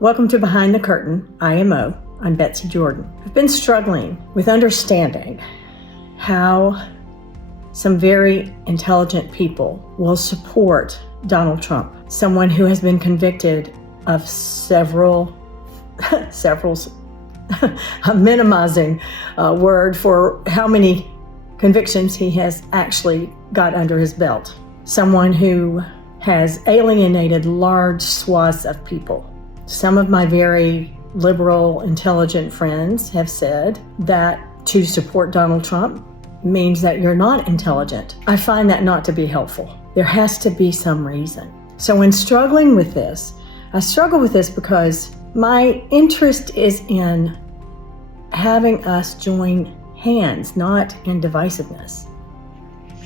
Welcome to Behind the Curtain IMO. I'm Betsy Jordan. I've been struggling with understanding how some very intelligent people will support Donald Trump, someone who has been convicted of several, I'm minimizing a word for how many convictions he has actually got under his belt. Someone who has alienated large swaths of people. Some of my very liberal, intelligent friends have said that to support Donald Trump means that you're not intelligent. I find that not to be helpful. There has to be some reason. So in struggling with this, I struggle with this because my interest is in having us join hands, not in divisiveness.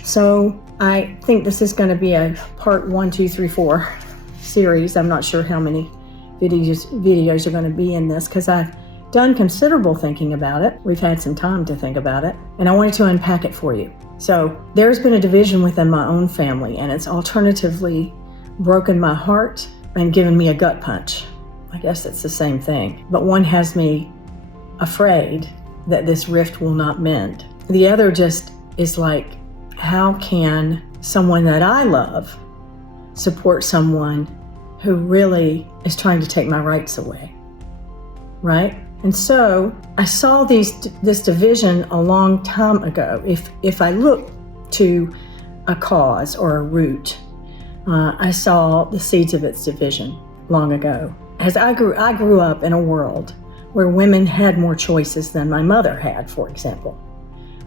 So I think this is going to be a part 1, 2, 3, 4 series. I'm not sure how many videos are going to be in this because I've done considerable thinking about it. We've had some time to think about it, and I wanted to unpack it for you. So there's been a division within my own family, and it's alternatively broken my heart and given me a gut punch. I guess it's the same thing, but one has me afraid that this rift will not mend. The other just is like, how can someone that I love support someone who really is trying to take my rights away, right? And so I saw this division a long time ago. If I look to a cause or a root, I saw the seeds of its division long ago. As I grew up in a world where women had more choices than my mother had, for example.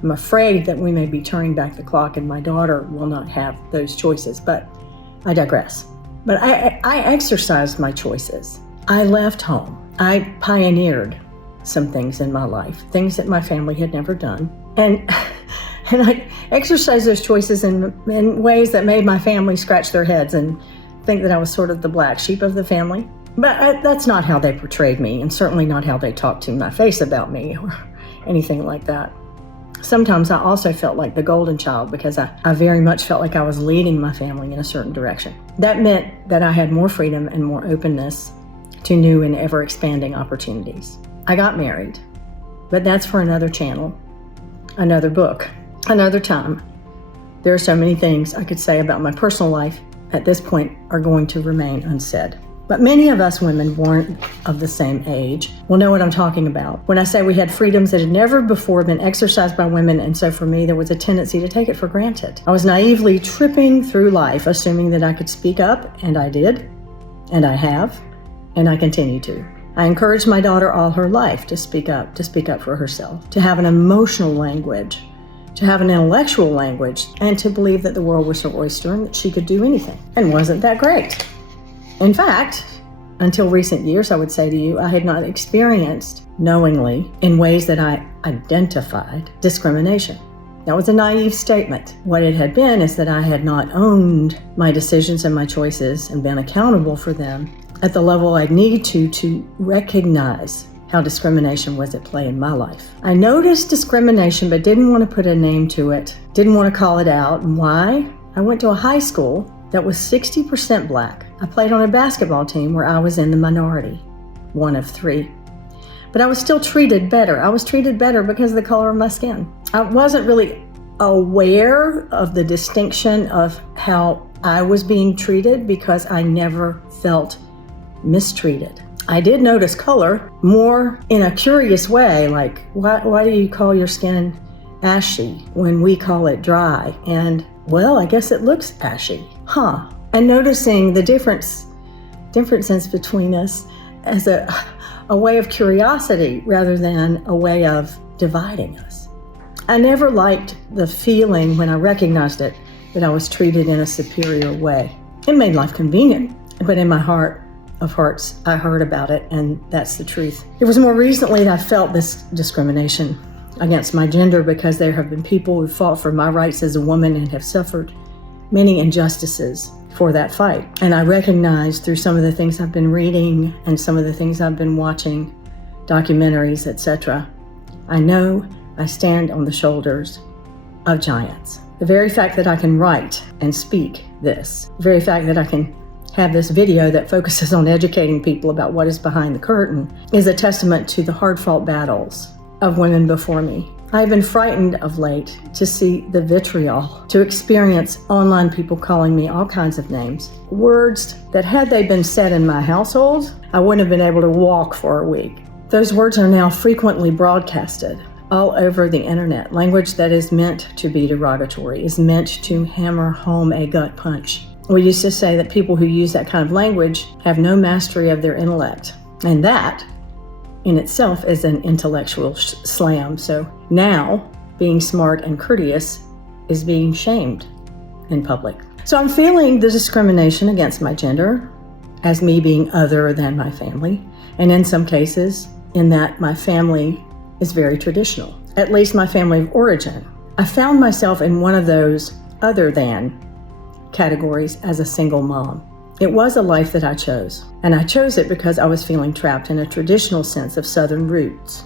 I'm afraid that we may be turning back the clock and my daughter will not have those choices, but I digress. But I exercised my choices. I left home. I pioneered some things in my life, things that my family had never done. And I exercised those choices in ways that made my family scratch their heads and think that I was sort of the black sheep of the family. But that's not how they portrayed me, and certainly not how they talked to my face about me or anything like that. Sometimes I also felt like the golden child because I very much felt like I was leading my family in a certain direction. That meant that I had more freedom and more openness to new and ever-expanding opportunities. I got married, but that's for another channel, another book, another time. There are so many things I could say about my personal life at this point are going to remain unsaid. But many of us women weren't of the same age will know what I'm talking about when I say we had freedoms that had never before been exercised by women, and so for me there was a tendency to take it for granted. I was naively tripping through life assuming that I could speak up, and I did, and I have, and I continue to. I encouraged my daughter all her life to speak up for herself, to have an emotional language, to have an intellectual language, and to believe that the world was her oyster and that she could do anything. And wasn't that great? In fact, until recent years, I would say to you, I had not experienced knowingly in ways that I identified discrimination. That was a naive statement. What it had been is that I had not owned my decisions and my choices and been accountable for them at the level I'd need to recognize how discrimination was at play in my life. I noticed discrimination but didn't want to put a name to it, didn't want to call it out. And why? I went to a high school that was 60% black. I played on a basketball team where I was in the minority, one of 3. But I was still treated better. I was treated better because of the color of my skin. I wasn't really aware of the distinction of how I was being treated because I never felt mistreated. I did notice color more in a curious way, like, why do you call your skin ashy when we call it dry? And, well, I guess it looks ashy. And noticing the differences between us as a way of curiosity rather than a way of dividing us. I never liked the feeling when I recognized it that I was treated in a superior way. It made life convenient, but in my heart of hearts, I heard about it, and that's the truth. It was more recently that I felt this discrimination against my gender because there have been people who fought for my rights as a woman and have suffered many injustices for that fight. And I recognize through some of the things I've been reading and some of the things I've been watching, documentaries, etc., I know I stand on the shoulders of giants. The very fact that I can write and speak this, the very fact that I can have this video that focuses on educating people about what is behind the curtain is a testament to the hard-fought battles of women before me. I've been frightened of late to see the vitriol, to experience online people calling me all kinds of names. Words that had they been said in my household, I wouldn't have been able to walk for a week. Those words are now frequently broadcasted all over the internet. Language that is meant to be derogatory, is meant to hammer home a gut punch. We used to say that people who use that kind of language have no mastery of their intellect. And that in itself is an intellectual slam. So now being smart and courteous is being shamed in public. So I'm feeling the discrimination against my gender as me being other than my family. And in some cases, in that my family is very traditional, at least my family of origin. I found myself in one of those other than categories as a single mom. It was a life that I chose, and I chose it because I was feeling trapped in a traditional sense of Southern roots,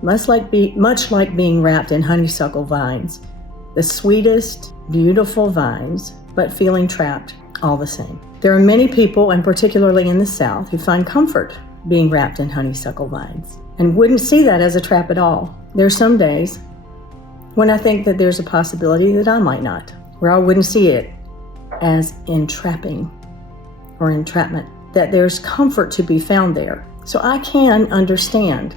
much like being wrapped in honeysuckle vines, the sweetest, beautiful vines, but feeling trapped all the same. There are many people, and particularly in the South, who find comfort being wrapped in honeysuckle vines and wouldn't see that as a trap at all. There are some days when I think that there's a possibility that I might not, where I wouldn't see it as entrapping or entrapment, that there's comfort to be found there. So I can understand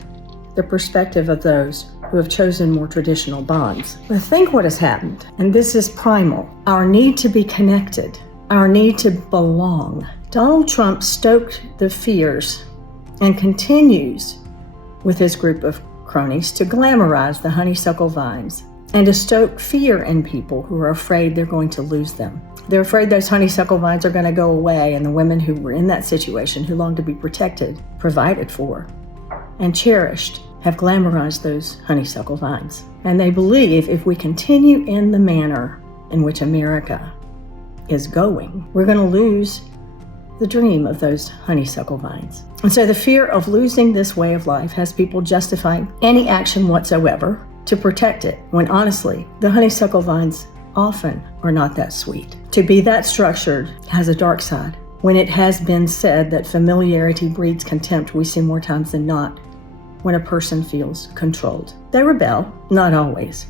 the perspective of those who have chosen more traditional bonds. But think what has happened, and this is primal, our need to be connected, our need to belong. Donald Trump stoked the fears and continues with his group of cronies to glamorize the honeysuckle vines and to stoke fear in people who are afraid they're going to lose them. They're afraid those honeysuckle vines are going to go away, and the women who were in that situation, who long to be protected, provided for, and cherished, have glamorized those honeysuckle vines. And they believe if we continue in the manner in which America is going, we're going to lose the dream of those honeysuckle vines. And so the fear of losing this way of life has people justifying any action whatsoever to protect it, when honestly, the honeysuckle vines often are not that sweet. To be that structured has a dark side. When it has been said that familiarity breeds contempt, we see more times than not when a person feels controlled. They rebel, not always,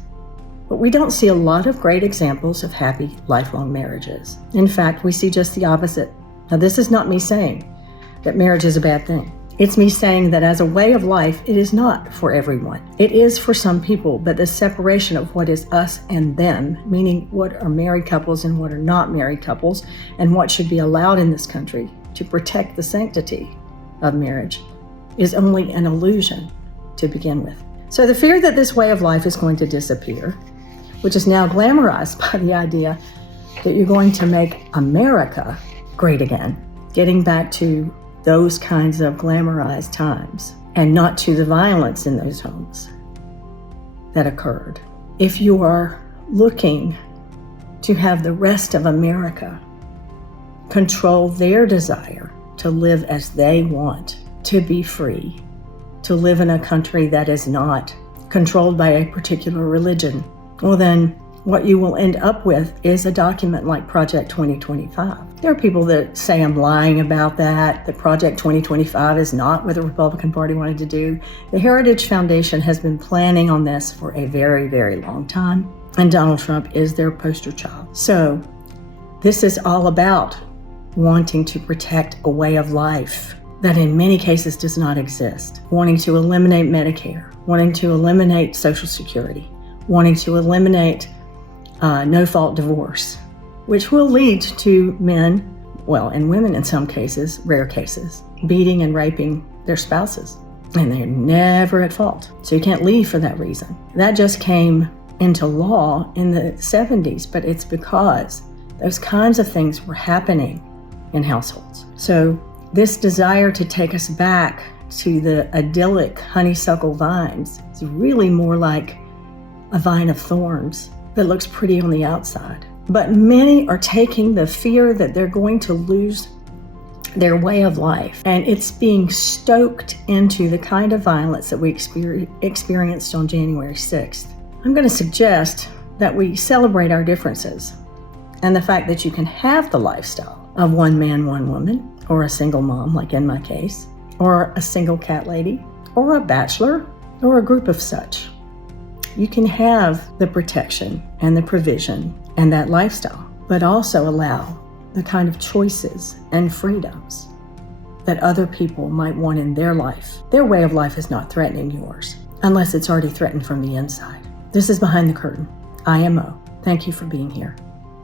but we don't see a lot of great examples of happy, lifelong marriages. In fact, we see just the opposite. Now, this is not me saying that marriage is a bad thing. It's me saying that as a way of life, it is not for everyone. It is for some people, but the separation of what is us and them, meaning what are married couples and what are not married couples, and what should be allowed in this country to protect the sanctity of marriage, is only an illusion to begin with. So the fear that this way of life is going to disappear, which is now glamorized by the idea that you're going to make America great again, getting back to those kinds of glamorized times and not to the violence in those homes that occurred. If you are looking to have the rest of America control their desire to live as they want, to be free, to live in a country that is not controlled by a particular religion, well then what you will end up with is a document like Project 2025. There are people that say I'm lying about that Project 2025 is not what the Republican Party wanted to do. The Heritage Foundation has been planning on this for a very, very long time, and Donald Trump is their poster child. So this is all about wanting to protect a way of life that in many cases does not exist, wanting to eliminate Medicare, wanting to eliminate Social Security, wanting to eliminate no-fault divorce, which will lead to men, well, and women in some cases, rare cases, beating and raping their spouses. And they're never at fault. So you can't leave for that reason. That just came into law in the 70s, but it's because those kinds of things were happening in households. So this desire to take us back to the idyllic honeysuckle vines is really more like a vine of thorns that looks pretty on the outside. But many are taking the fear that they're going to lose their way of life, and it's being stoked into the kind of violence that we experienced on January 6th. I'm going to suggest that we celebrate our differences and the fact that you can have the lifestyle of one man, one woman, or a single mom, like in my case, or a single cat lady, or a bachelor, or a group of such. You can have the protection and the provision and that lifestyle, but also allow the kind of choices and freedoms that other people might want in their life. Their way of life is not threatening yours, unless it's already threatened from the inside. This is Behind the Curtain, IMO. Thank you for being here.